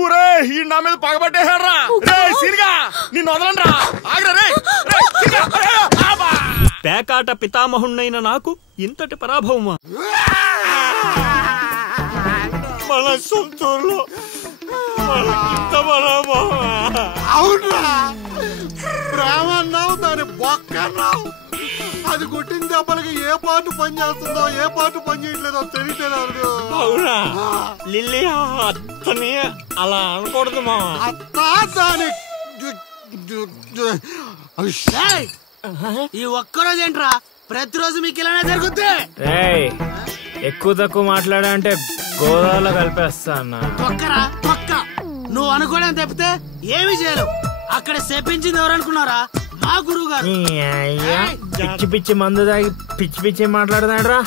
ఊరే ఈ నా మీద పగబట్టేశారా రే సిరిగా నిన్ను వదలండ్రా ఆగ్రా రే పేకాట పితామహుణ్ణైన నాకు ఇంతటి పరాభవమా? మన సొంతూరులో అవునా ప్రేమన్నావు దాని బొక్కన్నావు. అది కొట్టిన దెబ్బలకి ఏ పాటు పని చేస్తుందో ఏ పాటు పని చేయట్లేదో తెలియట్లేదు. అవునా లిల్లీ అత్తని అలా అనకూడదు మా అత్త దాని ఈ ఒక్కరోజు ఏంట్రా ప్రతిరోజు మీకు ఇలానే జరుగుద్ది. ఎక్కువ తక్కువ మాట్లాడా అంటే గోదావరిలో కలిపేస్తా అన్న. తొక్కరా తొక్క. నువ్వు అనుకోవడం తప్పితే ఏమి చేయలేవు. అక్కడ చెప్పించింది ఎవరు అనుకున్నారా? మా గురువు గారు. పిచ్చి పిచ్చి మందు తాగి పిచ్చి పిచ్చి మాట్లాడదాడ్రా.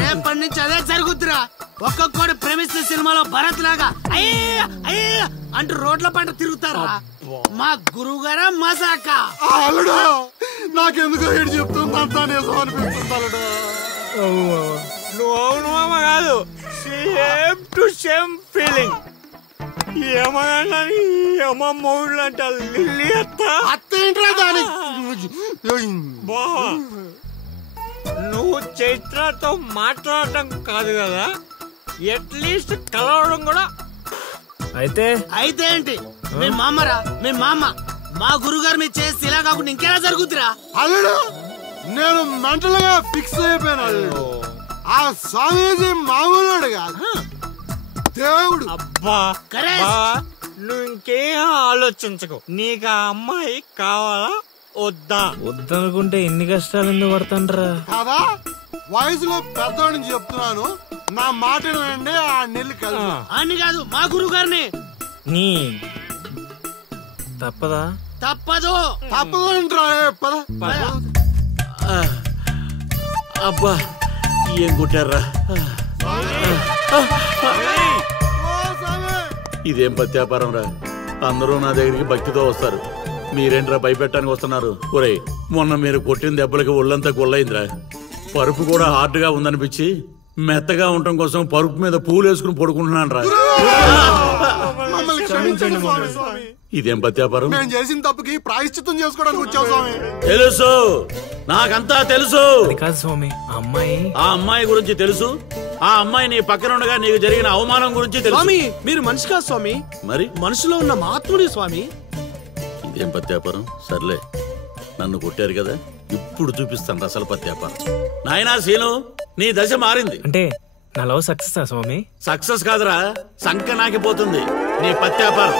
రేపటి నుంచి అదే జరుగుద్దిరా. ఒక్కొక్కడు ప్రేమిస్తే సినిమాలో భరత్ లాగా అయ్యే అయ్యే అంటూ రోడ్ల పంట తిరుగుతారా? మా గురువు గారా మజాక. అల్లుడు నాకెందుకో ఏడు చెప్తుందంతా నిజం అనిపిస్తుంది అల్లుడు. నువ్వు అవును మామ కాదు, సేమ్ టు సేమ్ ఫీలింగ్. ఏమన్నా మూడు అంటే లిల్లీ అత్త అత్తేంట్రా దాని బా. నువ్వు చైత్రతో మాట్లాడటం కాదు కదా, అట్లీస్ట్ కలవడం కూడా. అయితే ఏంటి మీ మామరా? మీ మామ మా గురుగారు మీరు చేసి ఇలా కాకుండా ఇంకెలా జరుగుతురా? అల్లుడు నేను మెంటల్ గా ఫిక్స్ అయిపోయాను అల్లుడు. ఆ స్వామీజీ మామూలుడు కాదు, దేవుడు. అబ్బా నువ్వు ఇంకేం ఆలోచించకు. నీకు ఆ అమ్మాయి కావాలా వద్దా? వద్దనుకుంటే ఎన్ని కష్టాలు ఎందుకు పడతాండ్రా కాదా? వయసులో పెద్దవాడిని చెప్తున్నాను, నా మాట వినండి. ఆ నెల్లి కలిసి అని కాదు మా గురువు గారిని. నీ తప్పదా? తప్పదు తప్పదంటరా. అబ్బా ఏం కొట్టారా? ఇదేం పత్యాపారం రా. అందరూ నా దగ్గరికి భక్తితో వస్తారు, మీరేంట్రా భయపెట్టడానికి వస్తున్నారు? ఒరే మొన్న మీరు కొట్టిన దెబ్బలకి ఒళ్ళంతా గొల్లైందిరా. పరుపు కూడా హార్డ్ గా ఉందనిపించి మెత్తగా ఉండటం కోసం పరుపు మీద పూలు వేసుకుని పడుకుంటున్నాను రా. ఇదేం పత్యాపారం? నేను చేసిన తప్పుకి ప్రాయశ్చిత్తం చేసుకోవడానికి వచ్చావు స్వామి. తెలుసు, నాకంతా తెలుసు. కాదు స్వామి, ఆ అమ్మాయి గురించి తెలుసు. ఆ అమ్మాయి నీ పక్కన ఉండగా నీకు జరిగిన అవమానం గురించి తెలుసు. స్వామి మీరు మనిషి కాదు స్వామి, మరి మనసులో ఉన్న మహాత్ముడి స్వామి. ఇదేం పత్యాపారం? సర్లే నన్ను కొట్టారు కదా, ఇప్పుడు చూపిస్తాను అసలు పత్యాపారం. నాయనా సీను, నీ దశ మారింది. అంటే నా లవ్ సక్సెస్ స్వామి? సక్సెస్ కాదురా, సంక నాకిపోతుంది నీ పత్యాపారం.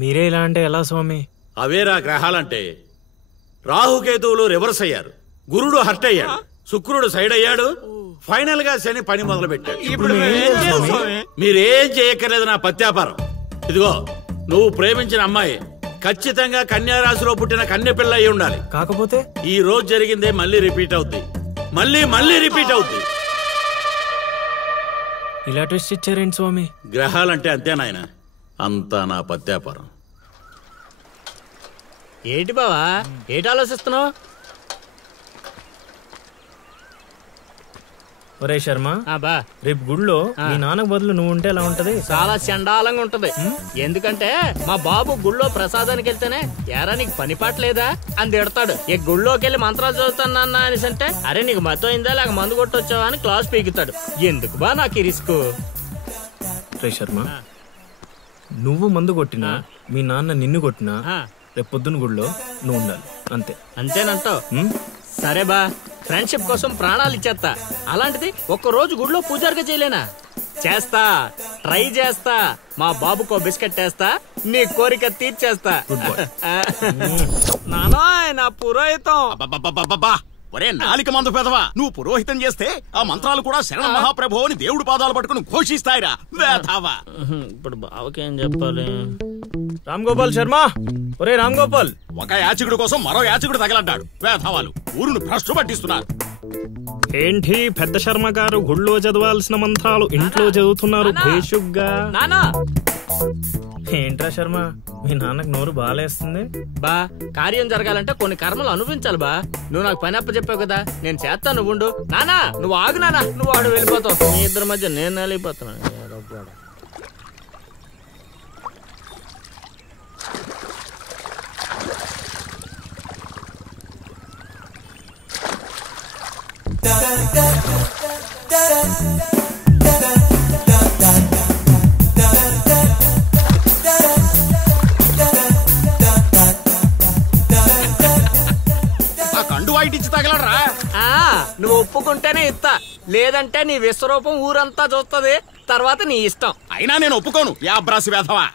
మీరే ఇలా అంటే ఎలా స్వామి? అవేరా గ్రహాలంటే. రాహుకేతువులు రివర్స్ అయ్యారు, గురుడు హర్ట్ అయ్యాడు, శుక్రుడు సైడ్ అయ్యాడు, ఫైనల్ గా శని పని మొదలు పెట్టాడు. మీరేం చేయక్కర్లేదు నా పత్యాపారం. ఇదిగో నువ్వు ప్రేమించిన అమ్మాయి ఖచ్చితంగా కన్యారాశిలో పుట్టిన కన్య పిల్ల అయి ఉండాలి. కాకపోతే ఈ రోజు జరిగిందే మళ్ళీ రిపీట్ అవుద్ది, మళ్ళీ రిపీట్ అవుద్ది. ఇలా ట్విస్ట్ ఇచ్చారేంటి స్వామి? గ్రహాలంటే అంతే నాయన, అంతా నా పత్యాపారం. ఏంటి బావా ఏంటి ఆలోచిస్తున్నావు? ఒరే శర్మ, బా రేపు గుడిలో మీ నాన్నకు బదులు నువ్వు ఉంటే ఎలా ఉంటది? చాలా చండాలంగా ఉంటది. ఎందుకంటే మా బాబు గుళ్ళో ప్రసాదానికి వెళ్తేనే ఎరా నీకు పని పాట లేదా అని తిడతాడు. ఈ గుళ్ళోకి వెళ్ళి మంత్రాలు చదువుతానా అనేసి అంటే అరే నీకు మతం అయిందా లేక మందు కొట్టొచ్చావా అని క్లాస్ పీకుతాడు. ఎందుకు బా నాకు ఈ రిస్క్? రే శర్మ, నువ్వు మందు కొట్టినా మీ నాన్న నిన్ను కొట్టినా రేపు పొద్దున్న గుడిలో నువ్వు ఉండాలి, అంతే. అంతేనంటావు? సరే బా, ఫ్రెండ్షిప్ కోసం ప్రాణాలు ఇచ్చేస్తా. అలాంటిది ఒక్కరోజు గుడిలో పూజారిగా చేయలేనా? చేస్తా, ట్రై చేస్తా. మా బాబుకో బిస్కెట్ వేస్తా, నీ కోరిక తీర్చేస్తా. నానా నా పురోహితం. ఒరే నాలిక మందు పెదవా, నువ్వు పురోహితం చేస్తే ఆ మంత్రాలు కూడా శరణ మహాప్రభు అని దేవుడి పాదాలు పట్టుకుని ఘోషిస్తాయిరా వేధావా. ఇప్పుడు బావకేం చెప్పాలి? రామ్ గోపాల్ శర్మ, ఒరే రామ్ గోపాల్, ఒక యాచకుడి కోసం మరో యాచకుడు తగలడ్డాడు. వేధావాలు ఊరును భ్రష్టు పట్టిస్తున్నారు. ఏంటి పెద్ద శర్మ గారు గుళ్ళో చదవాల్సిన మంత్రాలు ఇంట్లో చదువుతున్నారు? భేషుగ్గా నానా ఏంట్రా శర్మ, మీ నాన్నకు నోరు బాగాలేస్తుంది. బా కార్యం జరగాలంటే కొన్ని కర్మలు అనుభవించాలి బా. నువ్వు నాకు పని అప్ప చెప్పావు కదా, నేను చేస్తాను, నువ్వు ఉండు. నానా నువ్వు ఆగు, నానా నువ్వు ఆడు వెళ్ళిపోతావు. మీ ఇద్దరి మధ్య నేను వెళ్ళిపోతున్నాను. తగలరా? నువ్వు ఒప్పుకుంటేనే ఇస్తా, లేదంటే నీ విశ్వరూపం ఊరంతా చూస్తుంది, తర్వాత నీ ఇష్టం. అయినా నేను ఒప్పుకోను. యాబ్రాసి వేధవా.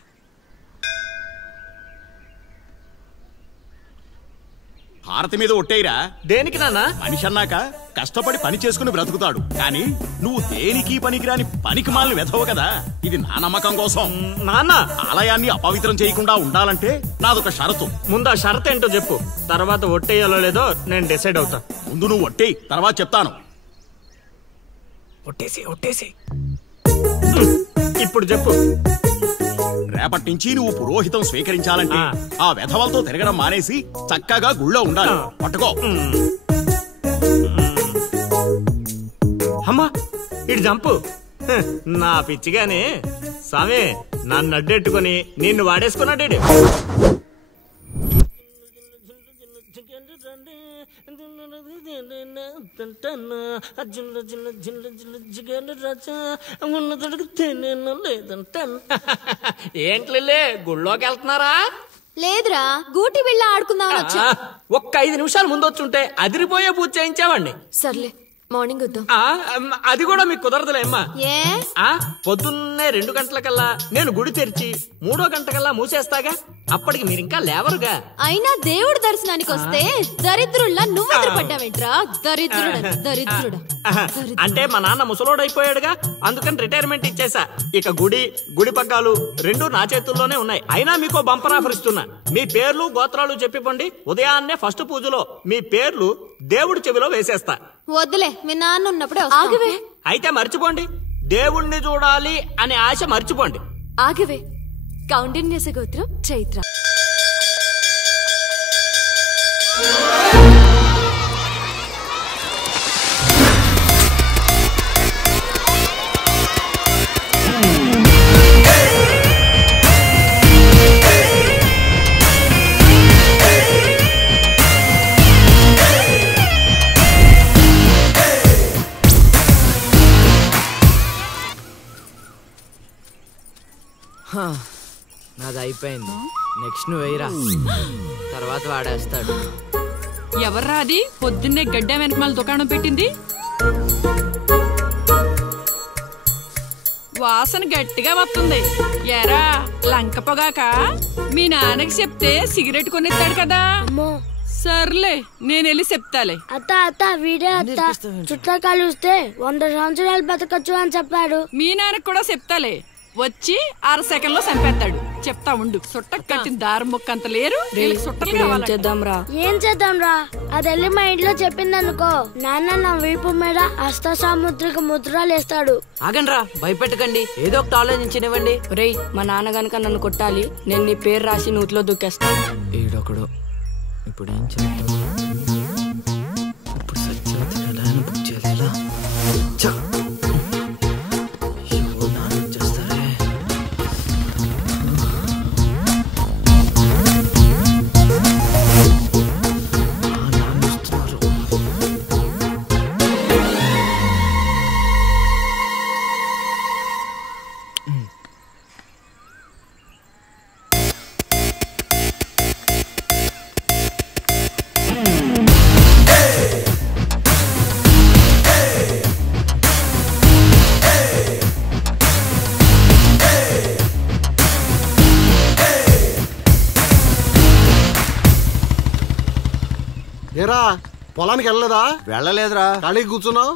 భారతి మీద ఒట్టేయిరా. దేనికి నాన్న? మనిషి అన్నాక కష్టపడి పని చేసుకుని బ్రతుకుతాడు, కానీ నువ్వు దేనికి పనికిరాని పనికి మాలిన వెధవు కదా. ఇది నా నమ్మకం కోసం. నాన్న ఆలయాన్ని అపవిత్రం చేయకుండా ఉండాలంటే నాదొక షరతు. ముందు ఆ షరతు ఏంటో చెప్పు, తర్వాత ఒట్టేయాలో లేదో నేను డిసైడ్ అవుతా. ముందు నువ్వు ఒట్టేయి, తర్వాత చెప్తాను. ఒట్టేసి ఇప్పుడు చెప్పు. రేపటి నుంచి నువ్వు పురోహితం స్వీకరించాలంటే ఆ వెధవలతో తిరగడం మానేసి చక్కగా గుళ్ళో ఉండాలి. పట్టుకో. అమ్మా ఇటు జంపు. నా పిచ్చిగానే స్వామి నన్ను అడ్డెట్టుకుని నిన్ను వాడేసుకున్నాడు. ఏంట్లే గుళ్ళోకి వెళ్తున్నారా? లేదురా, గూటి బిళ్ళ ఆడుకుందామని వచ్చా. ఒక్క 5 నిమిషాలు ముందు వచ్చుంటే అదిరిపోయే పూజ చేయించావండి. సర్లే మార్నింగ్ వద్దాం. అది కూడా మీకు కుదరదులే అమ్మా. ఏ పొద్దున్నే 2 గంటలకల్లా నేను గుడి తెరిచి 3వ గంటకల్లా మూసేస్తాగా, అప్పటికి మీరు ఇంకా లేవరుగా. అయినా దేవుడి దర్శనానికి వస్తే దరిద్రుల్లా నువ్వు ఎదురుపడ్డావేంట్రా? దరిద్రుడా. అంటే మా నాన్న ముసలోడైపోయాడుగా, అందుకని రిటైర్మెంట్ ఇచ్చేసా. ఇక గుడి పగ్గాలు 2 నా చేతుల్లోనే ఉన్నాయి. అయినా మీకో బంపర్ ఆఫర్ ఇస్తున్నా. మీ పేర్లు గోత్రాలు చెప్పిపోండి, ఉదయాన్నే ఫస్ట్ పూజలో మీ పేర్లు దేవుడి చెవిలో వేసేస్తా. వద్దులే, మీ నాన్న ఉన్నప్పుడే ఆగవే. అయితే మర్చిపోండి, దేవుణ్ణి చూడాలి అనే ఆశ మర్చిపోండి. ఆగవే. కౌండిన్యస గోత్రం చైత్ర. నాది అయిపోయింది. నెక్స్ట్ నువ్వు వేయరా, తర్వాత వాడేస్తాడు. ఎవర్రా అది పొద్దున్నే గడ్డ వెనకమాల దుకాణం పెట్టింది? వాసన గట్టిగా వస్తుంది. ఎరా లంక పొగాక? మీ నాన్నకి చెప్తే సిగరెట్ కొనిస్తాడు కదా. సర్లే నేను వెళ్ళి చెప్తాలే. అత్త వీడే అత్త చుట్టూ కలిస్తే 100 సంవత్సరాలు బతకచ్చు అని చెప్పాడు. మీ నాన్నకి కూడా చెప్తాలే, వచ్చి 6 సెకండ్లో చంపేస్తాడు. చెప్తా ఉండు. సుట్ట కట్టిన దారి ముక్క అంత లేరు, సుట్టలు కావాలి. ఏం చేద్దాంరా? అది వెళ్ళి మా ఇంట్లో చెప్పిందనుకో, నాన్న నా వీపు మీద హస్త సాముద్రిక ముద్రలు వేస్తాడు. ఆగండ్రా, భయపెట్టకండి, ఏదో ఒకటి ఆలోచించనివ్వండి. రేయ్, మా నాన్నగనక నన్ను కొట్టాలి, నేను నీ పేరు రాసి నూతిలో దూకేస్తాను. ఈడొకడు. ఇప్పుడు ఏం చేద్దాం? ఇప్పుడు సత్యవతి ఎలా బుక్ చేయాలి? ఏరా పొలానికి వెళ్ళలేదా? వెళ్ళలేదురా. ఖాళీ కూర్చున్నావు?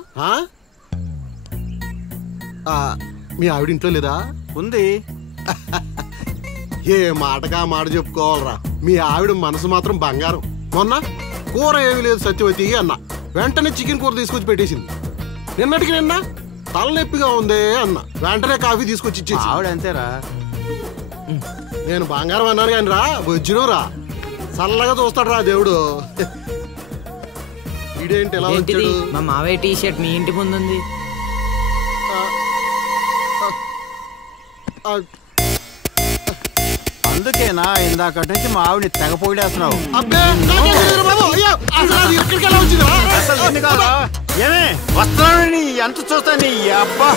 మీ ఆవిడ ఇంట్లో లేదా? ఉంది. ఏ మాటగా మాట చెప్పుకోవాలరా, మీ ఆవిడ మనసు మాత్రం బంగారం. మొన్న కూర ఏమి లేదు సత్యవతి అన్న, వెంటనే చికెన్ కూర తీసుకొచ్చి పెట్టేసింది. నిన్నటికి నిన్న తలనొప్పిగా ఉంది అన్న, వెంటనే కాఫీ తీసుకొచ్చి ఇచ్చేసి. ఆవిడ అంతేరా. నేను బంగారం అన్నాను కానీ రా వచ్చిన రా చల్లగా చూస్తాడు రా దేవుడు. ఇదేంటి ఎలా వచ్చాడు? మా మావయ్య టీ షర్ట్ మీ ఇంటి ముందు ఉంది. అందుకేనా ఇందాక నుంచి మా ఆవిడ తెగ పొగిడేస్తున్నావు? ఏమే వస్తున్నాను ఎంత చూస్తాను అబ్బా.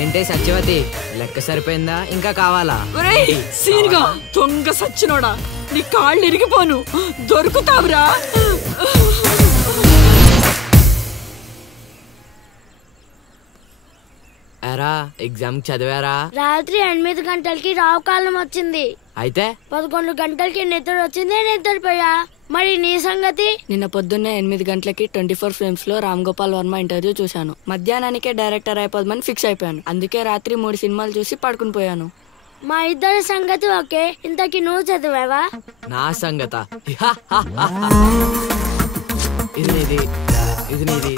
ఏంటే సత్యవతి లెక్క సరిపోయిందా ఇంకా కావాలా? సీన్గా దొంగ సచ్చినోడా నీ కాళ్ళు ఇరిగిపోను దొరుకుతావురా. ఎరా ఎగ్జామ్ చదివారా? రాత్రి 8 గంటలకి రావుకాలం వచ్చింది. అయితే 11 గంటలకి నిద్ర వచ్చింది, నిద్రపోయా. మరి నీ సంగతి? నిన్న పొద్దున్నే 8 గంటలకి 24 ఫ్రేమ్స్ లో రామ్ గోపాల్ వర్మ ఇంటర్వ్యూ చూశాను. మధ్యాహ్నానికే డైరెక్టర్ అయిపోదామని ఫిక్స్ అయిపోయాను. అందుకే రాత్రి 3 సినిమాలు చూసి పడుకుని పోయాను. మా ఇద్దరి సంగతి ఓకే. ఇంతకి నువ్వు చదివావా? నా సంగత ఇది నీది, ఇది నీది,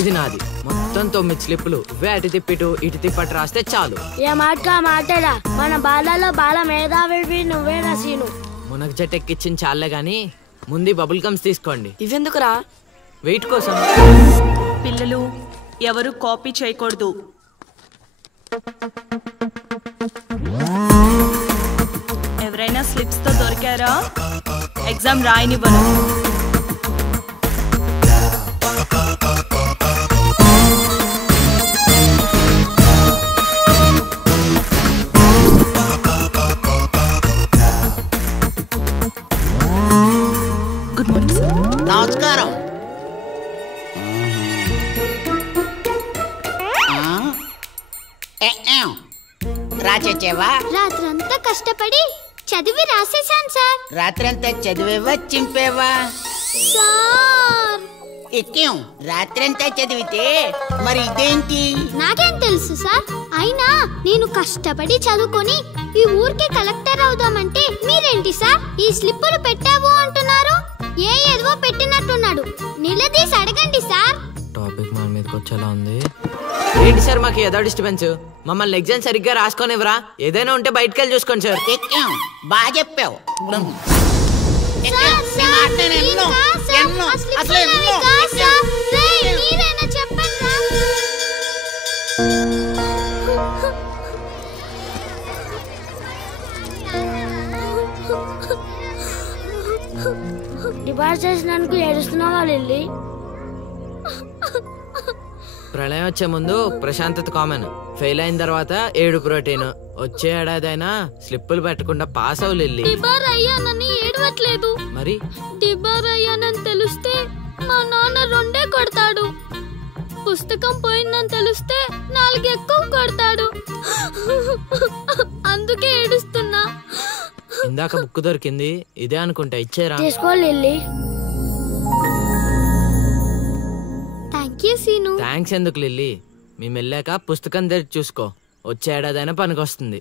ఇది నాది. మొత్తం 9 స్లిప్పులు. ఇవే అటు తిప్పిటు ఇటు తిప్పటి రాస్తే చాలు. ఏ మాట మాటరా, మన బాలలో బాల మేధావి నువ్వే రసీను. మునగ చెట్టు ఎక్కిచ్చిన చాలే గాని ముందు బబుల్ గమ్స్ తీసుకోండి. ఇవెందుకురా? వెయిట్ కోసం. పిల్లలు ఎవరు కాపీ చేయకూడదు. ఎవరైనా స్లిప్స్ తో దొరికారా? ఎగ్జామ్ రాయనివ్వను. Good morning sir. నమస్కారం. రాచేవా? రాత్రంతా కష్టపడి చదివి రాసేసాను సార్. రాత్రంతా చదివేవా చింపేవా? సార్ ఎక్కేం రాత్రంతా చదివితే మరి ఇదేంటి? నాకేం తెలుసు సార్. అయినా నేను కష్టపడి చదువుకొని ఈ ఊరికి కలెక్టర్ అవుదామంటే మీరేంటి సార్ ఈ స్లిప్పులు పెట్టావు అంటున్నారు? ఏదో పెట్టినట్టున్నాడు. నిలదీసి అడగండి సార్. టాపిక్ మన మీదకి వచ్చేలా ఉంది. ఏంటి సార్ మాకు ఏదో డిస్టర్బెన్స్? మమ్మల్ని ఎగ్జామ్ సరిగ్గా రాసుకొనివ్వరా? ఏదైనా ఉంటే బయటకు వెళ్ళి చూసుకోండి సార్. బాగా చెప్పావు. డిపార్ట్ చేసినందుకు ఏడుస్తున్నావా లిల్లీ? ప్రళయం వచ్చే ముందు ప్రశాంతత కామన్. ఫెయిల్ అయిన తర్వాత 7 ప్రోటీన్. వచ్చే ఏడాదైనా స్లిప్పులు పెట్టకుండా పాస్ అవ్వు లిల్లీ. డిబార్ అయ్యానని ఏడవట్లేదు. మరి డిబార్ అయ్యానని తెలిస్తే మా నాన్న 2 కొడతాడు. పుస్తకం పోయిందని తెలిస్తే 4 ఎక్కువ కొడతాడు. అందుకే ఏడుస్తున్నా. ఇందాక బుక్ దొరికింది ఇదే అనుకుంటా. ఇచ్చేరా? తీసుకో లిల్లీ. థ్యాంక్స్ ఎందుకు లిల్లీ? మేము వెళ్ళాక పుస్తకం తెరిచి చూసుకో. వచ్చే ఏడాదైనా పనికొస్తుంది.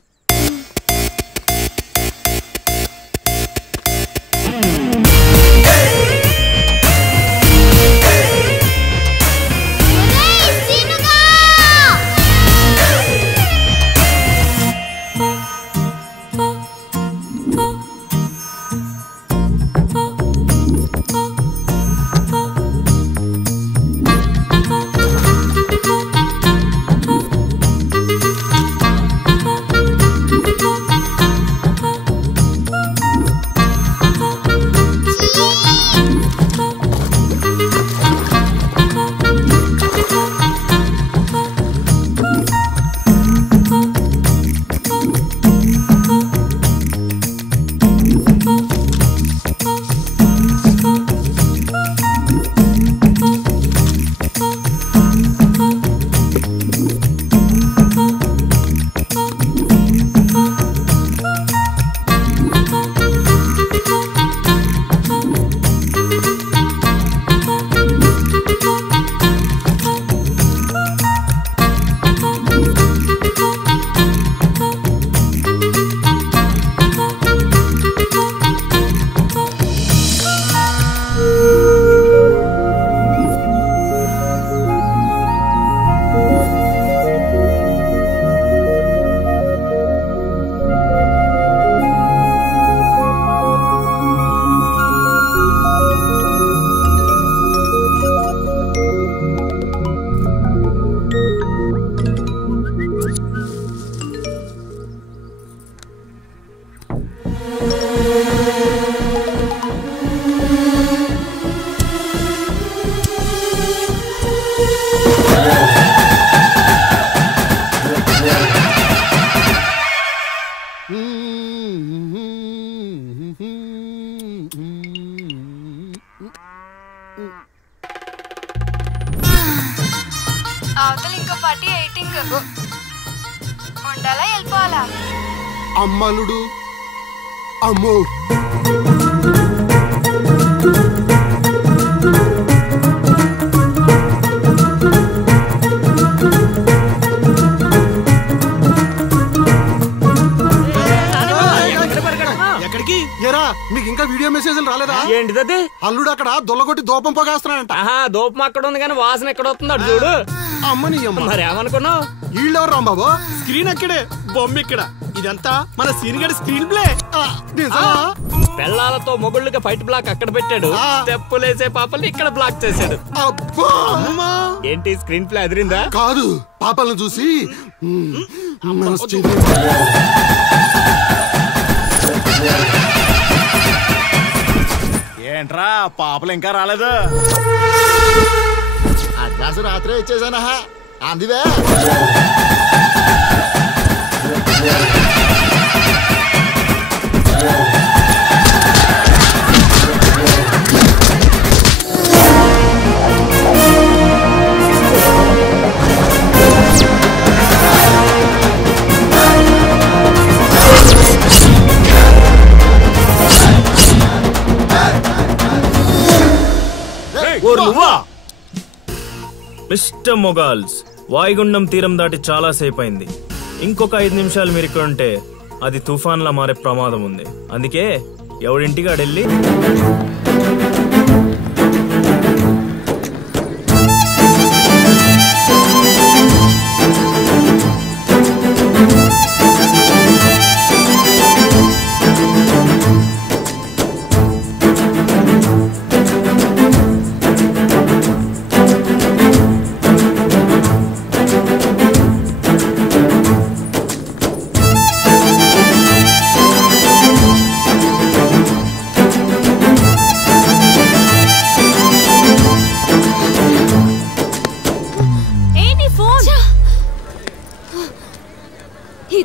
అవతల ఇంకో పార్టీ ఎయిటింగ్ ఉండాలా వెళ్ళిపోవాలా? అమ్మలుడు అమ్మో ఎక్కడికి ఏరా మీకు ఇంకా వీడియో మెసేజ్లు రాలేదా? ఏంటిది? అల్లుడు అక్కడ దొల్లగొట్టి దూపం పోగేస్తున్నాడంట. దూపం అక్కడ ఉంది కానీ వాసన ఎక్కడ వస్తుంది అటు చూడు. అమ్మని అమ్మ మరి ఏమనుకున్నావు? వీళ్ళెవరు రాంబాబు? స్క్రీన్ అక్కడే, బొమ్మ ఇక్కడ. ఇదంతా మన సీన్ గడి స్క్రీన్ ప్లే. పెళ్ళాలతో మొగుళ్ళుగా ఫైట్ బ్లాక్ అక్కడ పెట్టాడు, తెప్పులేసే పాపల్ని ఇక్కడ బ్లాక్ చేశాడు. ఏంటి స్క్రీన్ ప్లే అదిరిందా? కాదు, పాపలను చూసి ఏంట్రా పాపలు ఇంకా రాలేదు? అడ్వాన్స్ రాత్రే ఇచ్చేసానా అందువే. మిస్టర్ మొగాల్స్, వాయుగుండం తీరం దాటి చాలా సేపు అయింది. ఇంకొక 5 నిమిషాలు మీరు ఇక్కడ ఉంటే అది తుఫాన్లా మారే ప్రమాదం ఉంది. అందుకే ఎవడింటికి ఆడెళ్ళి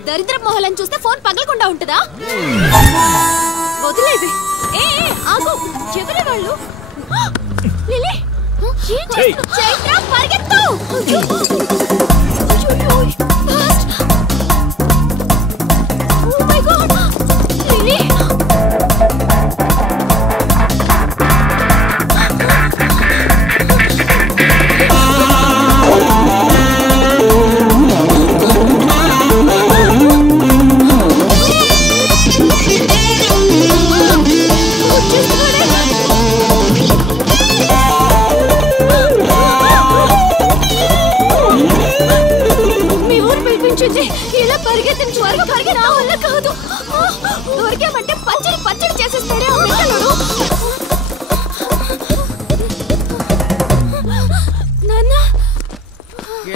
దరిద్ర మొహలను చూస్తే ఫోన్ పగలకుండా ఉంటుందా? వదిలేవి. ఆగు, ఎవరి వాళ్ళు? లిలీ, చైత్ర పరిగెత్తు. Oh my God, Lily. ఇలా పరిగెత్తిన త్వరగా పరిగెత్త నా వల్ల కాదు. దొరికామంటే పచ్చడి పచ్చడి చేసేస్తాడే ఆ పిల్లలు. నాన్న,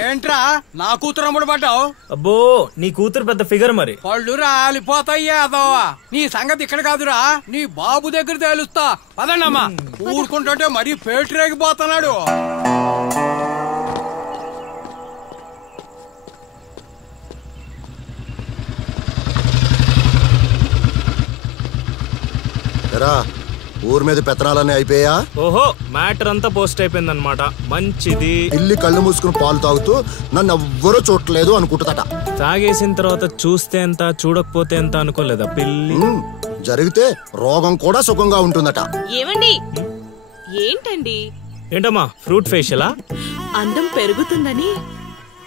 ఏంట్రా నా కూతురు అమ్ముడు పడ్డావు? అబ్బో, నీ కూతురు పెద్ద ఫిగర్ మరి. పళ్ళు రాలిపోతాయ్యా అదోవా. నీ సంగతి ఇక్కడ కాదురా, నీ బాబు దగ్గర తేలుస్తా. పదండమ్మా. ఊరుకుంటుంటే మరీ పేటరేగిపోతున్నాడు. ఊరి మీద పెత్తనాలన్నీ అయిపోయా? ఓహో, మ్యాటర్ అంతా పోస్ట్ అయిపోయింది అనమాట. మంచిది. ఇల్లి కళ్ళు మూసుకుని పాలు తాగుతూ నన్ను ఎవ్వరూ చూడలేదు అనుకుంటుందట. తాగేసిన తర్వాత చూస్తే ఎంత, చూడకపోతే ఎంత అనుకోలేదా పిల్లి? జరిగితే రోగం కూడా సుఖంగా ఉంటుందట. ఏమండి? ఏంటండి? ఏంటమ్మా, ఫ్రూట్ ఫేషియలా? అందం పెరుగుతుందని.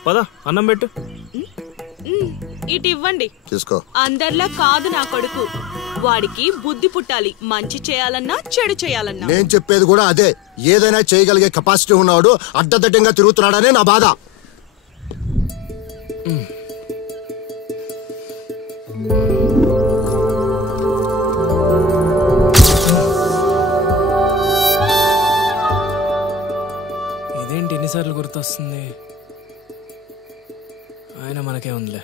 పద, అన్నం పెట్టు. ఇటు ఇవ్వండి. తీసుకో. అందరిలా కాదు నా కొడుకు. వాడికి బుద్ధి పుట్టాలి. మంచి చేయాలన్నా చెడు చేయాలన్నా. నేను చెప్పేది కూడా అదే. ఏదైనా చేయగలిగే కెపాసిటీ ఉన్నవాడు అడ్డదడ్డంగా తిరుగుతున్నాడనే నా బాధ. ఇదేంటి ఎన్నిసార్లు గుర్తొస్తుంది? ఆయన మనకే ఉందిలే.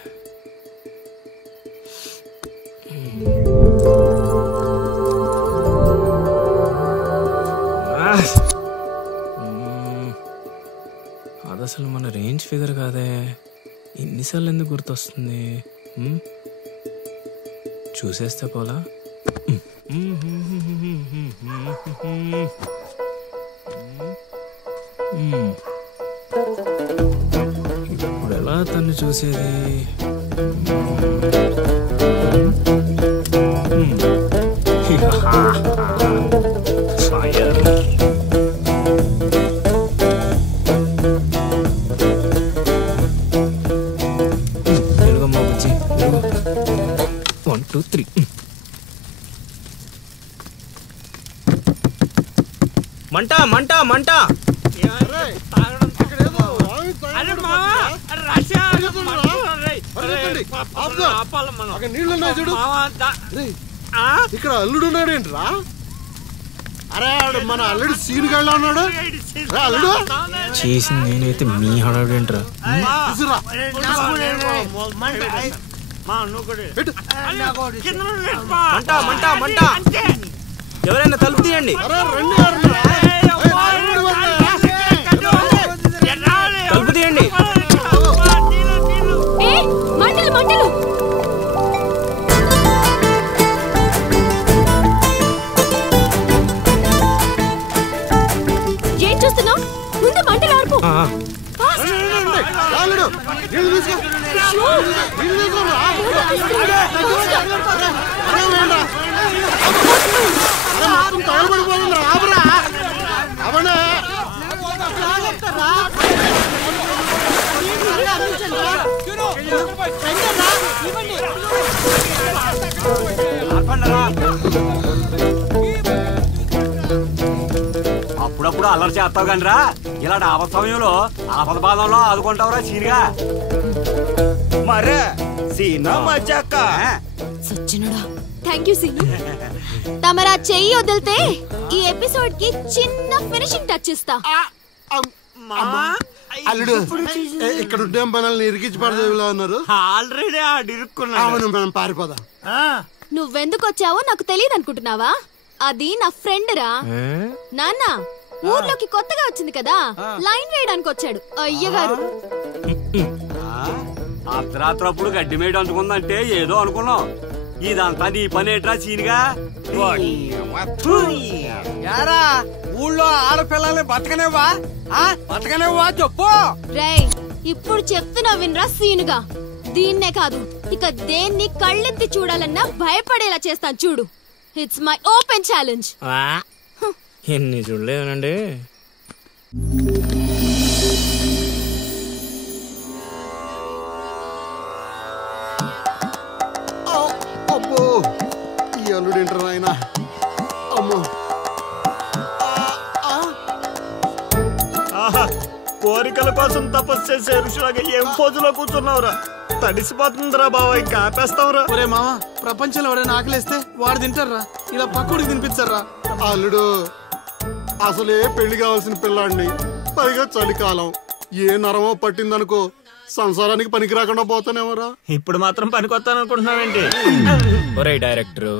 అది అసలు మన రేంజ్ ఫిగర్ కాదే. ఇన్నిసార్లు ఎందుకు గుర్తొస్తుంది? చూసేస్తే పోలా. ఇప్పుడు ఎలా తను చూసేది? తెలుగమ్మా బుజ్జి, 1 2 3. మంట మంట మంట! ఇక్కడ అల్లుడు ఉన్నాడేంట్రా? అరే మన అల్లుడు సీన్ గళ్ళ ఉన్నాడు. అల్లుడు చేసింది నేనైతే మీ హడావిడేంట్రా? మంట మంట మంట! ఎవరైనా తలుపు తీయండి. తలుపు తీయండి. మంటలు మంటలు! ఏం చూస్తున్నావు? ముందు మంటలు ఆర్పు. అప్పుడప్పుడు అల్లరి చేస్తావు కానీ రా, ఇలాంటి ఆపద సమయంలో ఆపద బాధంలో ఆదుకుంటావురా సీనిగా. మరే సీనా మజాక సచ్చినడా. Thank you Seenu. తమరా చెయ్యి వదిలితే ఈ ఎపిసోడ్ కి చిన్న ఫినిషింగ్ టచ్ ఇస్తా. అల్లుడు ఇక్కడ ఉంటే మనల్ని ఇరికించి పడదేవిలా ఉన్నారు. ఆల్రెడీ అవును, మనం పారిపోదాం. నువ్వెందుకు వచ్చావో నాకు తెలియదు అనుకుంటున్నావా? అది నా ఫ్రెండ్ రా. నాన్న ఊర్లోకి కొత్తగా వచ్చింది కదా, లైన్ వేయడానికి వచ్చాడు అయ్యగారు. అర్ధరాత్రప్పుడు గడ్డి మేడ అందుకుందంటే ఏదో అనుకున్నాం. ఇదంతా నీ పని ఏట్రా సీనిగా? యారా ఊళ్ళో ఆడపిల్లల్ని బతకనేవా? బతకనేవా చెప్పు. రేయ్ ఇప్పుడు చెప్తున్నా వినరా సీనుగా. దీన్నే కాదు, ఇక దేన్ని కళ్ళెత్తి చూడాలన్నా భయపడేలా చేస్తాను చూడు. It's my open challenge. ఎన్ని చూడలేదనండి. అబ్బో ఈ అల్లుడు ఏంటారు ఆయన? అమ్మో కోరికల కోసం తపస్సు చేసే ఋషులాగా ఏం పోజులో కూర్చున్నావురా? తడిసిపోతుందిరా బావ, ఇంకా ఆపేస్తావురా. ఒరే మామ, ప్రపంచంలో ఎవరైనా ఆకలిస్తే వాడు తింటారా? ఇలా పక్కడికి తినిపించారా? అల్లుడు అసలే పెళ్లి కావాల్సిన పిల్లాడిని, పైగా చలికాలం. ఏ నరమో పట్టిందనుకో సంసారానికి పనికి రాకుండా పోతానేమరా. ఇప్పుడు మాత్రం పనికొస్తాను అనుకుంటున్నావేంటి? ఒరే డైరెక్టర్,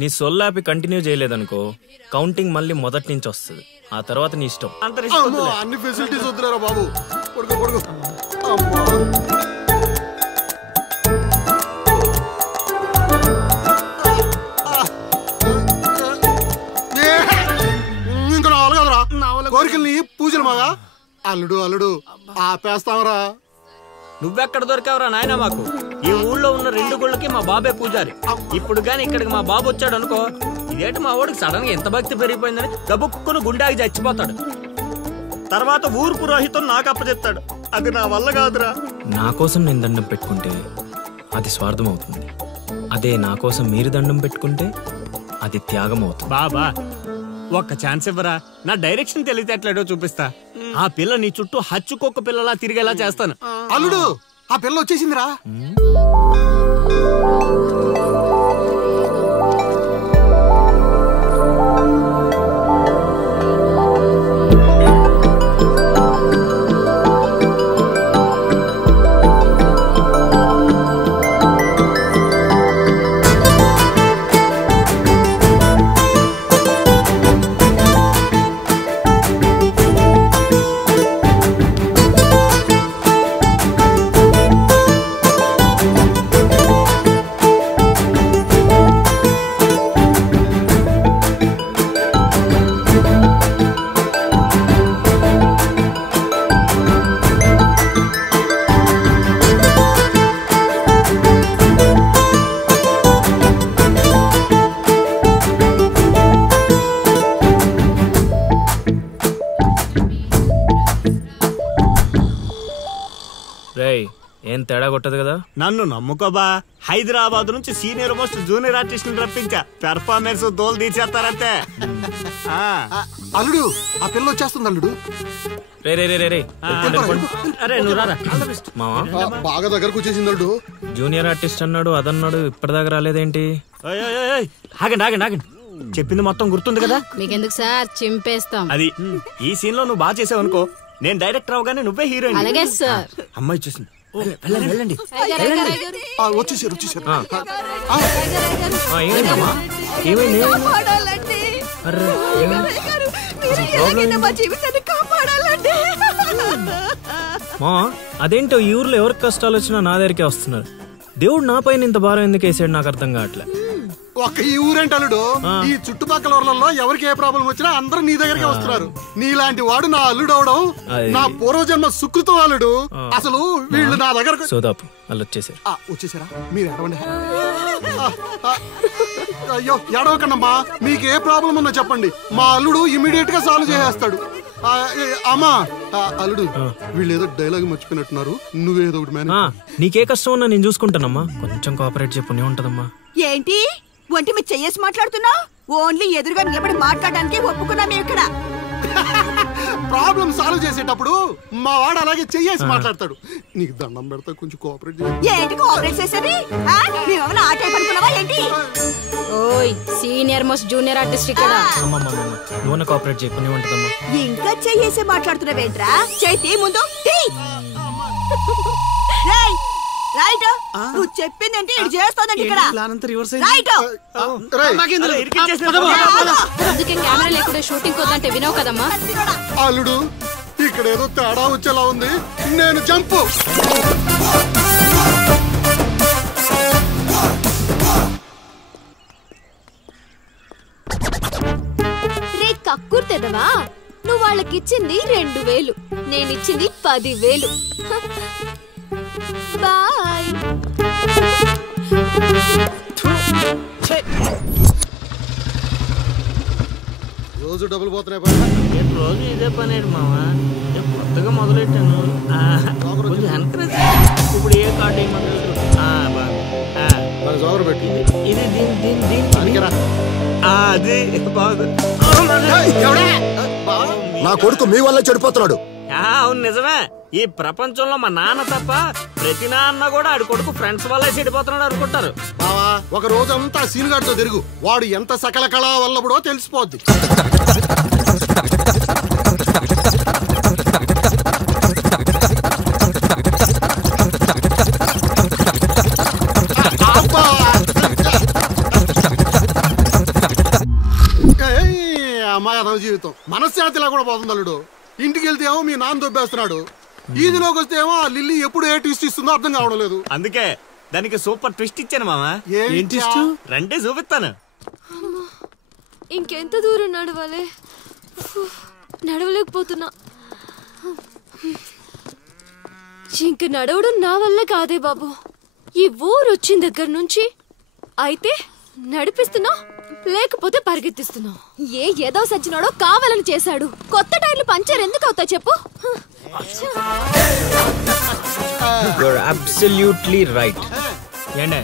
నీ సొల్లాపి కంటిన్యూ చేయలేదనుకో కౌంటింగ్ మళ్ళీ మొదటి నుంచి వస్తుంది. ఆ తర్వాత నీ ఇష్టం. అన్ని ఫెసిలిటీస్ వద్దురా బాబు. కొడుకు కొడుకు ఇంకా రావాలి కదరా కోరికల్ని పూజలు మగా. అల్లుడు అల్లుడు ఆపేస్తావరా. నువ్వెక్కడ దొరికావురా నాయనా మాకు? ఈ ఊళ్ళో ఉన్న 2 గుళ్ళకి మా బాబే పూజారి. ఇప్పుడు గాని ఇక్కడికి మా బాబు వచ్చాడు అనుకో, ఇదేంటి మా వాడికి సడన్ గా ఎంత భక్తి పెరిగిపోయిందని గబుక్కును గుండాకి చచ్చిపోతాడు. తర్వాత ఊరు పురోహితం నాకు అప్పచెప్తాడు. అది నా వల్ల కాదురా. నా కోసం నేను దండం పెట్టుకుంటే అది స్వార్థం అవుతుంది. అదే నా కోసం మీరు దండం పెట్టుకుంటే అది త్యాగం అవుతుంది. బాబా ఒక్క ఛాన్స్ ఇవ్వరా, నా డైరెక్షన్ తెలియటట్లేడో చూపిస్తా. ఆ పిల్ల నీ చుట్టూ హచ్చుకొక్క పిల్లలా తిరిగేలా చేస్తాను. అల్లుడు ఆ పిల్ల వచ్చేసిందిరా. ఏం తేడా కొట్టదు కదా? నన్ను నమ్ముకోబా, హైదరాబాద్ నుంచి సీనియర్ మోస్ట్ జూనియర్ ఆర్టిస్ట్ రప్పించా, పెర్ఫార్మెన్స్ దోలు తీర్చేస్తారంతే. అల్లుడు ఆ పిల్ల వచ్చేస్తుంది అల్లుడు. రే రే రే రే రే మావా బాగా దగ్గరకు వచ్చేసింది అల్లుడు. జూనియర్ ఆర్టిస్ట్ అన్నాడు అదన్నాడు, ఇప్పటిదాకా రాలేదేంటి? ఆగండి ఆగండి ఆగండి, చెప్పింది మొత్తం గుర్తుంది కదా? మీకెందుకు సార్, చింపేస్తాం. అది ఈ సీన్ లో నువ్వు బాగా చేసావు అనుకో, నేను డైరెక్టర్ అవగానే నువ్వే హీరోయిన్. అలాగే సార్. అమ్మాయి చూసింది, వెళ్ళండి. వచ్చేసారు వచ్చేసారు. ఏమైంది? మా అదేంటో ఈ ఊర్లో ఎవరికి కష్టాలు వచ్చినా నా దగ్గరికే వస్తున్నారు. దేవుడు నా పైన ఇంత భారం ఎందుకు వేసాడు నాకు అర్థం కావట్లే. ఒక్క ఈ ఊరేంటి అల్లుడు, ఈ చుట్టుపక్కల ఊర్లలో ఎవరికి ఏ ప్రాబ్లం వచ్చినా అందరూ నీ దగ్గరికి వస్తున్నారు. నీలాంటి వాడు నా అల్లుడు అవడం నా పూర్వజన్మ సుకృతం అల్లుడు. అసలు వీళ్ళు నా దగ్గర సోదాపు వాళ్ళు వచ్చేసారు. వచ్చేసారా? మీరు ఎడవండి. అయ్యో ఎడవకండమ్మా, మీకు ఏ ప్రాబ్లం ఉన్నా చెప్పండి, మా అల్లుడు ఇమీడియట్ గా సాల్వ్ చేసేస్తాడు. అమ్మా అల్లుడు, వీళ్ళు ఏదో డైలాగ్ మర్చిపోయినట్టున్నారు, నువ్వేదో ఒకటి మేనేజ్. నీకే కష్టం ఉన్నా నేను చూసుకుంటానమ్మా, కొంచెం కోఆపరేట్ చెప్పు ఉంటదమ్మా. ఏంటి ఒంటి మీద చెయ్యేసి మాట్లాడుతున్నా? ఓన్లీ ఎదురుగా నిలబడి మాట్లాడడానికి ఒప్పుకున్నాం ఇక్కడ. ప్రాబ్లం సాల్వ్ చేసేటప్పుడు మా వాడు అలాగే చెయ్యేసి మాట్లాడతాడు. నీకు దండం పెడతా, కొంచెం కోఆపరేట్ చేయి. ఏంటి కోఆపరేట్ చేసేది? మేమేమైనా ఆ టైప్ అనుకున్నావా ఏంటి? ఓయ్ సీనియర్ మోస్ట్ జూనియర్ ఆర్టిస్ట్ ఇక్కడ. నువ్వు కోఆపరేట్ చెప్పు ఉంటదమ్మా. ఇంకా చెయ్యేసి మాట్లాడుతున్నావేంట్రా? చేతి ముందు రైట్. నువ్వు చెప్పిందంటే ఇది చేస్తానండి ఇక్కడ. రైట్. అందుకే కెమెరా లేకుండా షూటింగ్ వద్దంటే వినవు కదమ్మా. అల్లుడు ఇక్కడ ఏదో తేడా వచ్చేలా ఉంది, నేను జంపు. రే కక్కుర్తెదవా, నువ్వు వాళ్ళకిచ్చింది 2000, నేనిచ్చింది 10,000. బాయ్. రోజు డబ్బులు పోతున్నాయి. రోజు ఇదే పని మావా, కొత్తగా మొదలెట్టాను. ఇప్పుడు ఏ కార్డు ఇది నా కొడుకు మీ వల్ల చెడిపోతున్నాడు. అవును నిజమే, ఈ ప్రపంచంలో మా నాన్న తప్ప ప్రతి నాన్న కూడా ఆడి కొడుకు ఫ్రెండ్స్ వల్లే చెడిపోతున్నాడు అనుకుంటారు. ఒక రోజంతా సీన్ గారితో తిరుగు, వాడు ఎంత సకల కళా వల్లబడో తెలిసిపోద్ది. అమ్మాయి అదవ జీవితం మనశ్శాంతిలా కూడా పోతుంది అల్లుడు. ఇంటికి వెళ్తే ఏమో మీ నాన్న దొబ్బేస్తున్నాడు, ఈదిలోకి వస్తే ఏమో ఆ లిల్లీ ఎప్పుడు ఏ ట్విస్ట్ ఇస్తుందో అర్థం కావడం లేదు. అందుకే దానికి సూపర్ ట్విస్ట్ ఇచ్చాను మామా. రండి చూపిస్తాను. ఇంకెంత దూరం నడవాలి, నడవలేకపోతున్నా. ఇంక నడవడం నా వల్ల కాదే బాబు. ఈ ఊరు వచ్చిన దగ్గర నుంచి అయితే నడిపిస్తున్నా, లేకపోతే పరిగెత్తిస్తున్నా. ఏదో సచ్చినాడో కావాలని చేశాడు. కొత్త టైర్లు పంచర్ ఎందుకు అవుతా చెప్పు. Absolutely right. ఏండే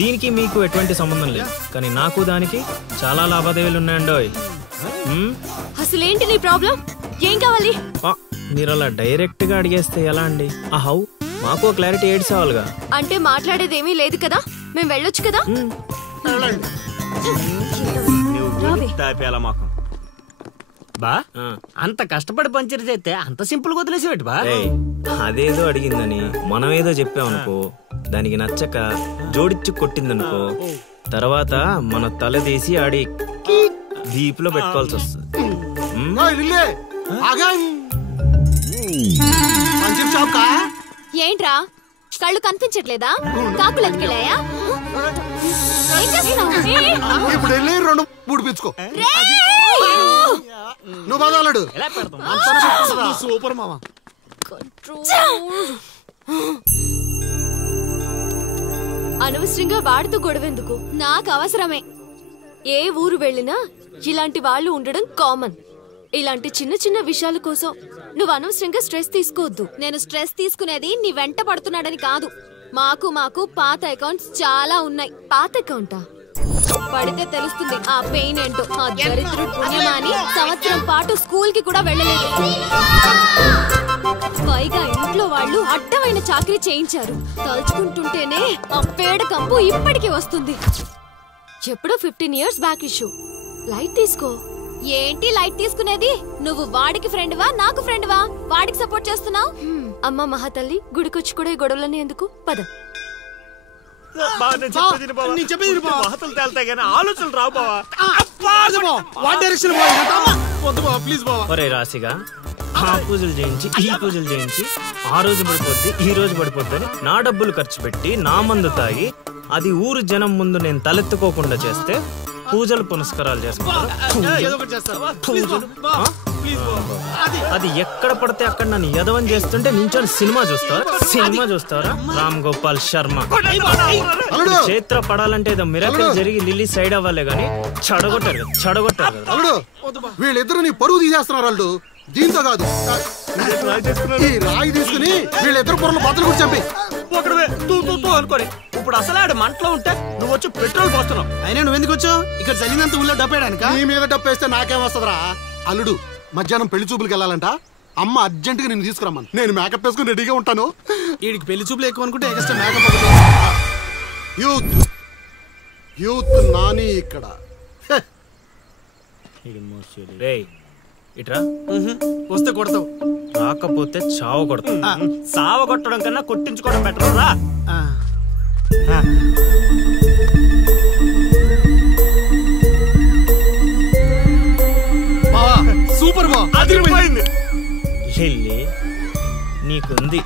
దీనికి మీకు ఎటువంటి సంబంధం లేదు, కానీ నాకు దానికి చాలా లావాదేవీలు ఉన్నాయండి. అసలేంటి నీ ప్రాబ్లం? ఏం కావాలి? మీరు అలా డైరెక్ట్ గా అడిగేస్తే ఎలా అండి? హౌ మాకు క్లారిటీ ఏడ్చేవాళ్ళుగా. అంటే మాట్లాడేదేమీ లేదు కదా, మేము వెళ్ళొచ్చు కదా. బా అంత కష్టపడి పంచర్ చేస్తే అంత సింపుల్ గా వదిలేసేవాటి బా. అదేదో అడిగిందని మనం ఏదో చెప్పామనుకో, దానికి నచ్చక జోడిచ్చి కొట్టిందనుకో, తర్వాత మన తల తీసి ఆడి దీపులో పెట్టుకోవాల్సి వస్తుంది. ఏంట్రా కళ్ళు కనిపించట్లేదా? కాకులు ఎత్తుకెళ్ళాయా? ఇప్పుడు వెళ్ళి 2 పుడిపించుకో. నువ్వు బాగాలడు సూపర్ మామా. అనవసరంగా వాడితో గొడవెందుకు? నాకు అవసరమే. ఏ ఊరు వెళ్ళినా ఇలాంటి వాళ్ళు ఉండడం కామన్. ఇలాంటి చిన్న చిన్న విషయాల కోసం నువ్వు అనవసరంగా స్ట్రెస్ తీసుకోవద్దు. నేను స్ట్రెస్ తీసుకునేది నీ వెంట పడుతున్నాడని కాదు. మాకు పాత అకౌంట్స్ చాలా ఉన్నాయి. పాత అకౌంటా? పడితే తెలుస్తుంది ఆ పెయిన్ ఏంటో. ఆ దరిద్రుడు పుణ్యమాని సంవత్సరం పాటు స్కూల్ కి కూడా వెళ్ళలేదు. పైగా ఇంట్లో వాళ్ళు అడ్డమైన చాకరీ చేయించారు. తలుచుకుంటుంటేనే ఆ పేడ కంపు ఇప్పటికీ వస్తుంది. ఎప్పుడో 15 years బ్యాక్ ఇష్యూ. లైట్ తీసుకో. ఏంటి లైట్ తీసుకునేది? నువ్వు వాడికి ఫ్రెండ్వా నాకు ఫ్రెండ్వా? వాడికి సపోర్ట్ చేస్తున్నావు? అమ్మ మహాతల్లి, గుడికొచ్చి కూడా ఈ గొడవలని ఎందుకు? పద. మహతలు తేల్తాయి కానీ ఆలోచనలు రావు బావా. ఒరే రాశిగా ఆ పూజలు చేయించి ఈ పూజలు చేయించి ఆ రోజు పడిపోద్ది ఈ రోజు పడిపోద్ది అని నా డబ్బులు ఖర్చు పెట్టి నా మందు తాగి అది ఊరు జనం ముందు నేను తలెత్తుకోకుండా చేస్తే పూజలు పునస్కారాలు చేసుకుంటారు. అది ఎక్కడ పడితే అక్కడ నన్ను యదవం చేస్తుంటే నించొని సినిమా చూస్తారా? రామ్ గోపాల్ శర్మ. క్షేత్ర పడాలంటే ఏదో మిరాకిల్ జరిగి లిల్లీ సైడ్ అవ్వాలే గానీ చెడగొట్టారు. వీళ్ళిద్దరు నీ పరువు తీసేస్తున్నారు. వాళ్ళు దీంతో కాదు, ఈ రాయి తీసుకుని వీళ్ళిద్దరు పొరలు బద్దలు కూడా చంపి అనుకోని ఇప్పుడు అసలు ఆడు మంటలో ఉంటే నువ్వు వచ్చి పెట్రోల్ పోస్తున్నావు. అయినా నువ్వెందుకు వచ్చావు? ఇక్కడ జరిగినంత ఊళ్ళో డబ్బేయడానిక? నీ మీద డబ్బేస్తే నాకేం వస్తుందిరా? అల్లుడు మధ్యాహ్నం పెళ్లి చూపులకు వెళ్ళాలంట. అమ్మ అర్జెంట్ గా నేను తీసుకురమ్మను. నేను మేకప్ వేసుకుని రెడీగా ఉంటాను. వీడికి పెళ్లి చూపులు ఎక్కువ అనుకుంటే ఎక్స్ట్రా మేకప్. యూత్ నాని ఇక్కడ. ఇట్రా. వస్తే కొడతావు, రాకపోతే చావు కొడతావు. సావ కొట్టడం కన్నా కొట్టించుకోవడం బెటర్ రా. సూపర్ బా, అదిరిపోయింది. లిల్లీ నీకుంది.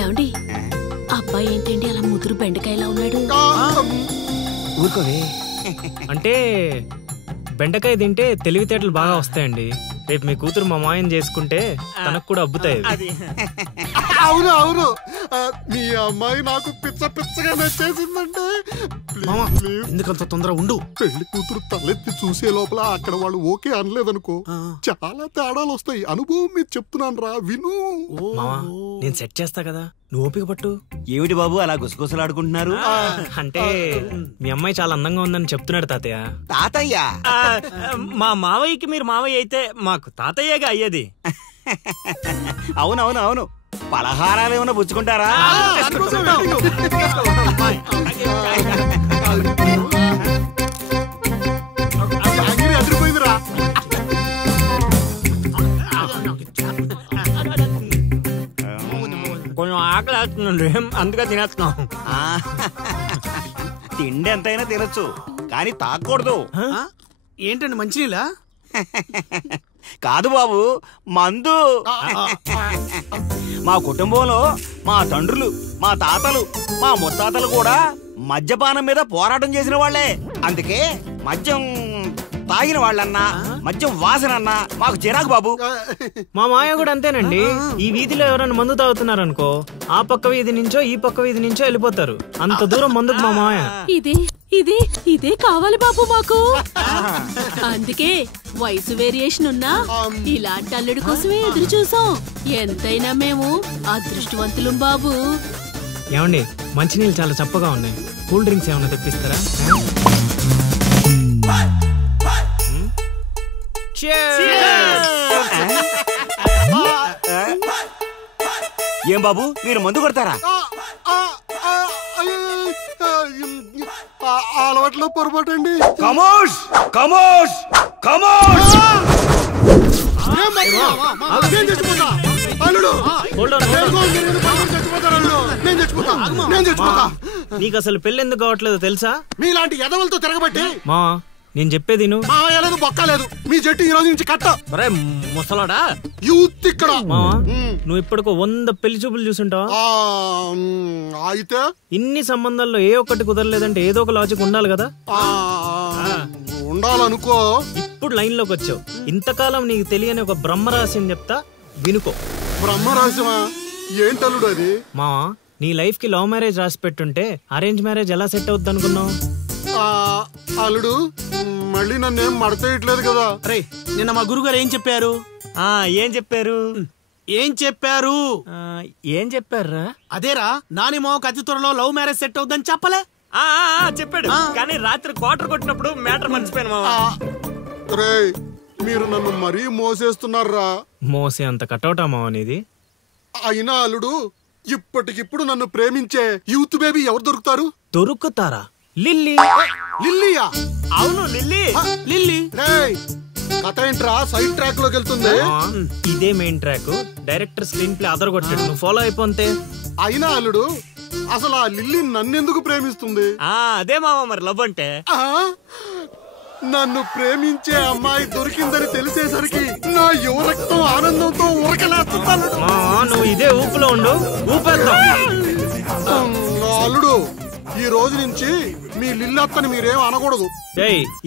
ఏమండి అబ్బాయి ఏంటండి అలా ముదురు బెండకాయలా ఉన్నాడు? అంటే బెండకాయ తింటే తెలివితేటలు బాగా వస్తాయండి. రేపు మీ కూతురు మా మాయం చేసుకుంటే తనకు కూడా అబ్బుతాయి. అవును అవును, మీ అమ్మాయి నాకు పిచ్చగా నచ్చేసిందంటే. ఎందుకంత తొందర ఉండు. పెళ్లి కూతురు తలెత్తి చూసే లోపల అక్కడ వాళ్ళు ఓకే అనలేదనుకో చాలా తేడాలు వస్తాయి. అనుభవం మీద చెప్తున్నాను రా, విను. మామా నేను సెట్ చేస్తా కదా, నువ్వు ఓపిక పట్టు. ఏమిటి బాబు అలా గుసగుసలాడుకుంటున్నారు? అంటే మీ అమ్మాయి చాలా అందంగా ఉందని చెప్తున్నాడు తాతయ్య. తాతయ్య? మా మావయ్యకి మీరు మావయ్య అయితే మాకు తాతయ్యగా అయ్యేది. అవునవును అవును. పలహారాలు ఏమైనా పుచ్చుకుంటారా? అదిరిపోయిందిరా. కొంచెం ఆకలి వేస్తుందండి, అందుకే తినేస్తున్నాం. తిండి ఎంతైనా తినొచ్చు కానీ తాగకూడదు. ఏంటండి మంచినీళ్ళ? కాదు బాబు, మందు. మా కుటుంబంలో మా తండ్రులు, మా తాతలు, మా ముత్తాతలు కూడా మద్యపానం మీద పోరాటం చేసిన వాళ్లే. అందుకే మద్యం తాగిన వాళ్ళన్నా మద్యం వాసనన్నా మాకు చిరాకు బాబు. మా మాయ కూడా అంతేనండి. ఈ వీధిలో ఎవరైనా మందు తాగుతున్నారనుకో ఆ పక్క వీధి నుంచో ఈ పక్క వీధి నుంచో వెళ్ళిపోతారు. అంత దూరం మందుకు మా మాయ. ఇదే కావాలి బాబు మాకు. అందుకే వయసు వేరియేషన్ ఉన్నా ఇలాంటి అల్లుడి కోసమే ఎదురు చూసాం. ఎంతైనా మేము అదృష్టవంతులం బాబు. ఏమండి మంచినీళ్ళు చాలా చప్పగా ఉన్నాయి, కూల్ డ్రింక్స్ ఏమైనా తెప్పిస్తారా? ఏం బాబు మీరు మందు కొడతారా? అలవాట్లో పొరపాటు అండి. కమోష్ కమోష్ కమోష్. నీకు అసలు పెళ్లి ఎందుకు కావట్లేదు తెలుసా? మీలాంటి ఎదవలతో తిరగబట్టి. మా నేను చెప్పేది లేదు బొక్కలేదు. మీ జట్టు ఈ రోజు నుంచి కట్ట. ముసలాడా యూత్ ఇక్కడ. నువ్వు ఇప్పటికో 100 పెళ్లి చూపులు చూసుంటావా? అయితే ఇన్ని సంబంధాల్లో ఏ ఒక్కటి కుదరలేదంటే ఏదో ఒక లాజిక్ ఉండాలి కదా. ఉండాలనుకో. ఇప్పుడు లైన్ లోకి వచ్చావు. ఇంతకాలం నీకు తెలియని ఒక బ్రహ్మరహస్యం చెప్తా, వినుకో. బ్రహ్మరహస్యమా? ఏంటల్లుడు అది? మా నీ లైఫ్ కి లవ్ మ్యారేజ్ రాసి పెట్టుంటే అరేంజ్ మ్యారేజ్ ఎలా సెట్ అవుద్ది అనుకున్నావు? అల్లుడు మళ్ళీ నన్నేం మడతేయట్లేదు కదా. రే నిన్న మా గురుగారు ఏం చెప్పారు? ఏం చెప్పారు? ఏం చెప్పారు? ఏం చెప్పారా? అదేరా నాని మావకు అతి త్వరలో లవ్ మ్యారేజ్ సెట్ అవుద్దని చెప్పలే? చెప్పాడు, కానీ రాత్రి క్వార్టర్ కొట్టినప్పుడు మ్యాటర్ మర్చిపోయాను మావా. రే మీరు నన్ను మరీ మోసేస్తున్నారా? మోసే అంత కటౌటా మావా నీది? అయినా అల్లుడు ఇప్పటికిప్పుడు నన్ను ప్రేమించే యూత్ బేబీ ఎవరు దొరుకుతారు? దొరుకుతారా? లిల్లీ. లిల్లీయా? అవును లిల్లీ. లిల్లీ కథ ఏంట్రా సైడ్ ట్రాక్ లోకి వెళ్తుంది? ఇదే main track. Director screen play other కొట్టాడు, నువ్వు ఫాలో అయిపోతే. అయినా అల్లుడు అసలు ఆ లిల్లీ నన్నెందుకు ప్రేమిస్తుంది? అదే మావా మరి లవ్ అంటే. నన్ను ప్రేమించే అమ్మాయి దొరికిందని తెలిసేసరికి నా యువ రక్తం ఆనందంతో ఉరకలేస్తున్నాను. నువ్వు ఇదే ఊపులో ఉండు, ఊపేద్దాం. అల్లుడు ఈ రోజు నుంచి మీ లిల్లీ అత్తని మీరేం అనకూడదు.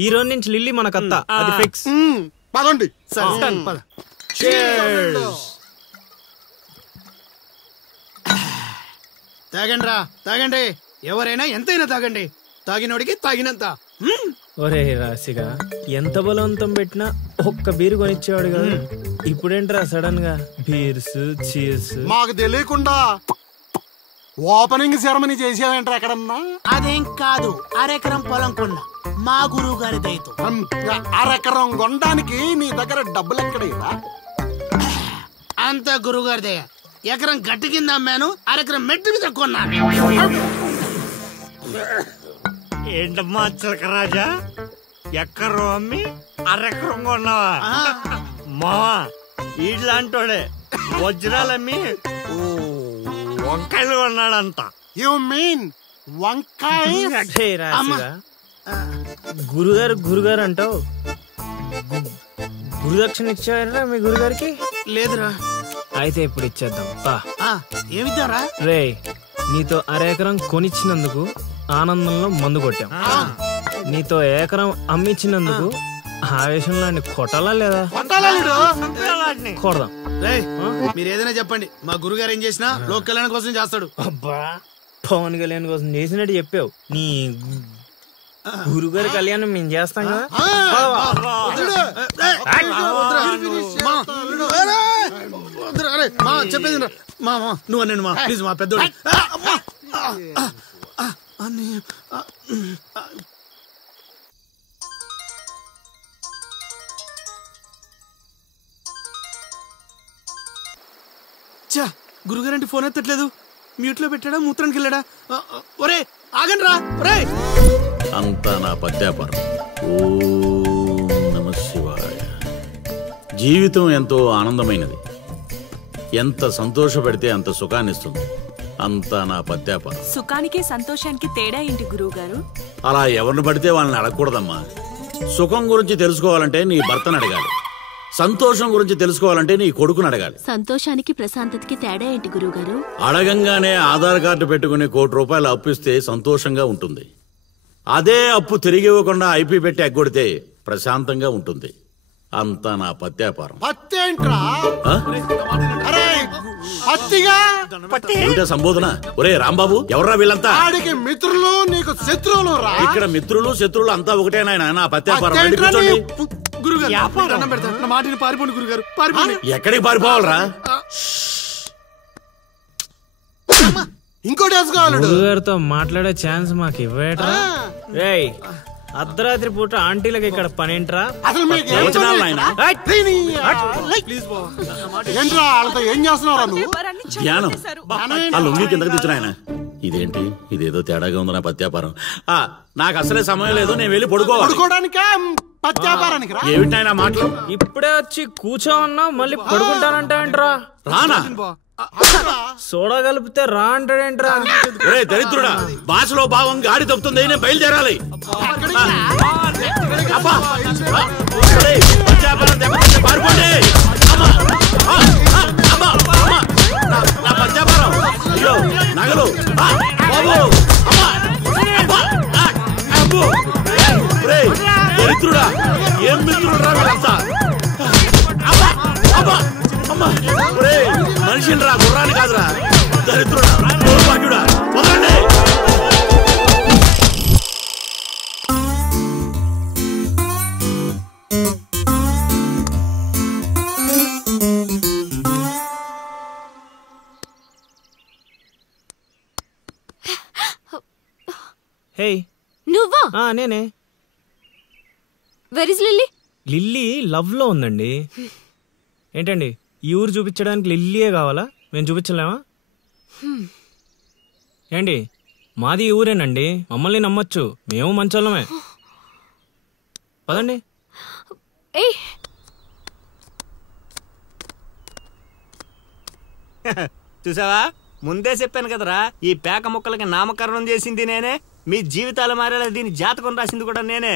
ఈ రోజు నుంచి లిల్లీ మన కత్త, అది ఫిక్స్. పదండి. తాగండి రా, తాగండి. ఎవరైనా ఎంతైనా తాగండి, తాగినోడికి తాగినంత. ఒరే రాశిగా ఎంత బలవంతం పెట్టినా ఒక్క బీరు కొనిచ్చేవాడు కదా, ఇప్పుడేంట్రా సడన్ గా బీర్స్ చీర్స్? మాకు తెలియకుండా ఓపెనింగ్ సెరమనీ చేసేవేంట్రా ఎక్కడన్నా? అదేం కాదు, అరెకరం పొలం కొండ మా గురువు గారి దయతో. అరెకరం కొనడానికి నీ దగ్గర డబ్బులు ఎక్కడేరా? అంత గురువు గారి దయ. ఎకరం గట్టి కింద అమ్మాను, అరెకరం మెట్టు మీద కొన్నాను. ఏంటమ్మా చిలకరాజా, ఎక్కరు అమ్మి అరెకరం కొన్నావా? మావా ఇట్లాంటోడే వజ్రాలమ్మి వంకాయలు కొన్నాడంట. యు మీన్ వంకాయ? గురుగారు అంటావు, గురుదక్షిణ ఇచ్చారా మీ గురుగారికి? లేదురా. అయితే ఇప్పుడు ఇచ్చేద్దాం. ఏమిద్దారా? రే నీతో అరెకరం కొనిచ్చినందుకు ఆనందంలో మందు కొట్టాం, నీతో ఏకరం అమ్మిచ్చినందుకు ఆవేశంలో కొట్టాలా లేదా? కొడదాం. మీరు ఏదైనా చెప్పండి, మా గురుగారు ఏం చేసినా లోక్ కళ్యాణం కోసం చేస్తాడు. అబ్బా పవన్ కళ్యాణ్ కోసం చేసినట్టు చెప్పావు. నీ గురుగారి కళ్యాణం మేము చేస్తాం కదా. చెప్పేది నువ్వు అనండి మా ప్లీజ్, మా పెద్దోడు. చా గురుగారంటే ఫోన్ ఎత్తట్లేదు. మ్యూట్ లో పెట్టాడా, మూత్రానికి వెళ్ళాడా? ఒరే ఆగండి రా. ఒరే అంతా నా పత్యాపారం. ఓం నమః శివాయ. జీవితం ఎంతో ఆనందమైనది. ఎంత సంతోషపెడితే అంత సుఖాన్ని ఇస్తుంది. అంతా నా పత్యాపారం. సుఖానికి సంతోషానికి తేడా ఏంటి గురువు గారు? అలా ఎవరిని పడితే వాళ్ళని అడగకూడదమ్మా. సుఖం గురించి తెలుసుకోవాలంటే నీ భర్తను అడగాలి, సంతోషం గురించి తెలుసుకోవాలంటే నీ కొడుకుని అడగాలి. సంతోషానికి ప్రశాంతతకి తేడా ఏంటి గురువు గారు? అడగంగానే ఆధార్ కార్డు పెట్టుకుని ₹1,00,00,000 అప్పు ఇస్తే సంతోషంగా ఉంటుంది. అదే అప్పు తిరిగి ఇవ్వకుండా ఐపీ పెట్టి ఎగ్గొడితే ప్రశాంతంగా ఉంటుంది. అంతా నా పత్యాపారం. ఏమిటా సంబోధన? ఒరే రాంబాబు, ఎవర్రా వీళ్ళంతా? మిత్రులు నీకు శత్రువులు రా. ఇక్కడ మిత్రులు శత్రువులు అంతా ఒకటే నాయన. నా పత్యాపారం. మాటిని పారిపోండి గురుగారు, పారిపోండి. ఎక్కడికి పారిపోవాలరా? ఇంకోటి గురుగారితో మాట్లాడే ఛాన్స్ మాకు ఇవ్వేట్రా? రేయ్ అర్ధరాత్రి పూట ఆంటీలకి ఇక్కడ పనేంట్రా? అసలు ఏం చేస్తున్నారా నువ్వు? జ్ఞానం ఆ లొంగి కిందకి తెచ్చిన ఆయన. ఇదేంటి, ఇదేదో తేడాగా ఉంది నా పత్యాపారం. నాకు అసలే సమయం లేదు, నేను వెళ్ళి పడుకోవడానికే పత్యాపారానికి రా. ఏమిటి ఆయన మాటలు? ఇప్పుడే వచ్చి కూర్చో ఉన్నా మళ్ళీ పడుకుంటానంటావేంట్రా? రానా? సోడా కలిపితే రా అంటాడేంట్రా? ఒరే దరిద్రుడా, భాషలో భావం గాడి తప్పుతుంది. నేను బయలుదేరాలి. పారిపోండి. నా పత్యాపారం, నగలు, దరిద్రుడా, ఏం మిత్రుడురా వీళ్ళంతా? మనిషిని రా, గుర్రాన్ని కాదురా. దరిద్రుడా, వదలండి. హే నువ్వా? నేనే. Where is lily? Lily love లో ఉందండి. ఏంటండి ఈ ఊరు చూపించడానికి లిల్లీయే కావాలా? మేము చూపించలేమా? ఏంటి మాది ఈ ఊరేనండి, మమ్మల్ని నమ్మొచ్చు, మేము మంచోళ్ళమే. పదండి. చూసావా, ముందే చెప్పాను కదరా, ఈ పేక ముక్కలకి నామకరణం చేసింది నేనే, మీ జీవితాలు మారేలా దీని జాతకం రాసింది కూడా నేనే.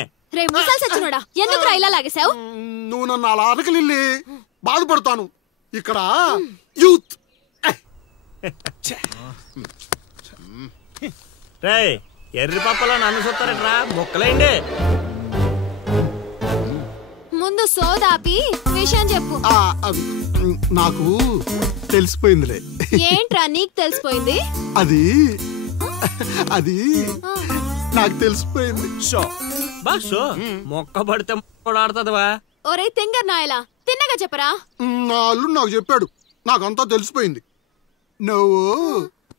ఎందుకు ఇలా లాగేశావు? నువ్వు నన్ను అలా అరకలిల్లి బాధపడతాను. ఇక్కడ యూత్ రే ఎర్రి పప్పలో నన్ను చూస్తారట్రా, మొక్కలేండి. ముందు సోదాపి విషయం చెప్పు. నాకు తెలిసిపోయిందిలే. ఏంట్రా నీకు తెలిసిపోయింది? అది అది నాకు తెలిసిపోయింది. షో షో మొక్క పడితే కూడా ఆడుతుందివా? ఒరే తింగర్ నాయలా, తిన్నగా చెప్పరా. నా అల్లుడు నాకు చెప్పాడు, నాకంతా తెలిసిపోయింది. నువ్వు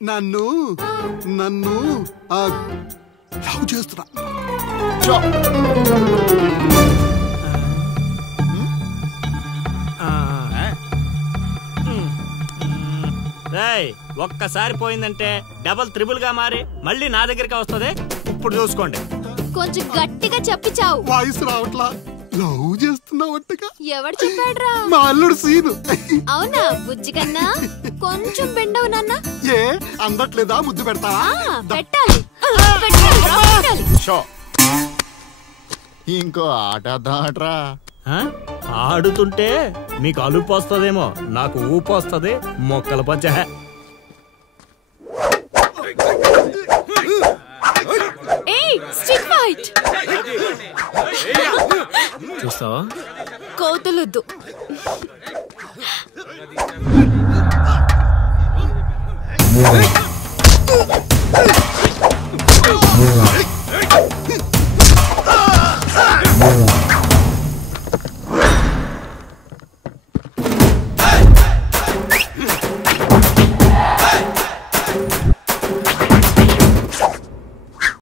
నన్ను నన్ను లవ్ చేస్తున్నా. రేయ్ ఒక్కసారి పోయిందంటే డబల్ త్రిబుల్ గా మారి మళ్ళీ నా దగ్గరికి వస్తుంది. ఇప్పుడు చూసుకోండి. కొంచెం గట్టిగా చెప్పిచావు. వాయిస్ రావట్లా. లవ్ చేస్తున్నావట్టుగా. ఎవడు చెప్పాడ్రా? మా అల్లుడు సీను. అవునా బుజ్జి కన్నా? కొంచెం బెండవు నాన్న. ఏ అందట్లేదా? ముద్దు పెడతావా? పెట్టాలి. ఇంకో ఆట ఆడరా. ఆడుతుంటే మీకు అలుపు వస్తుందేమో, నాకు ఊపు వస్తుంది. మొక్కల పంచ. చూస్తావా? కోతులొద్దు. Hey!